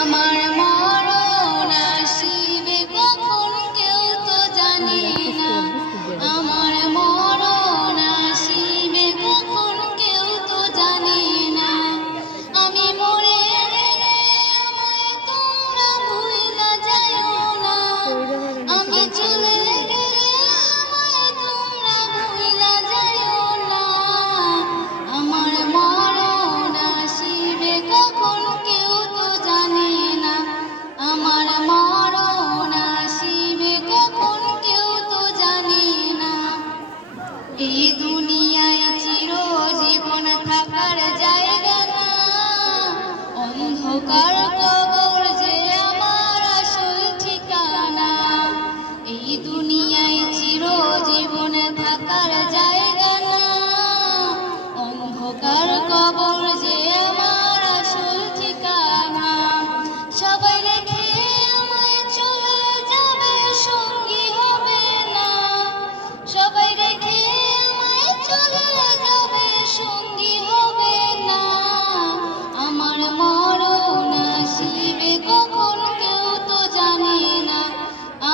আমার মরণ আসিবে কখন কেউ তো জানে না। আমার মরণ আসিবে কখন কেউ তো জানে না। আমি মরে গেলে আমায় তোমরা ভুইলা যাইও না। আমি চলে গেলে আমায় তোমরা ভুইলা যাইও না। আমার মরণ আসিবে কখন কেউ তো জানে না। আমার মরণ আসিবে কখন কেউ তো জানে না। এই দুনিয়ায় চিরজীবন থাকার জায়গা না। অন্ধকার কবর যে আমার আসল ঠিকানা। এই দুনিয়ায় চিরজীবন থাকার জায়গা না। অন্ধকার কবর যে আমার আসল ঠিকানা। সবাই রেখে আমায় চলে যাবে, সঙ্গী হবে না। সবাই রেখে আমায় চলে যাবে, সঙ্গী হবে না। আমার মরণ আসিবে কখন কেউ তো জানে না।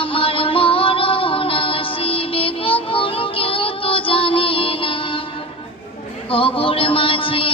আমার মরণ আসিবে কখন কেউ তো জানে না। কবর মাঝে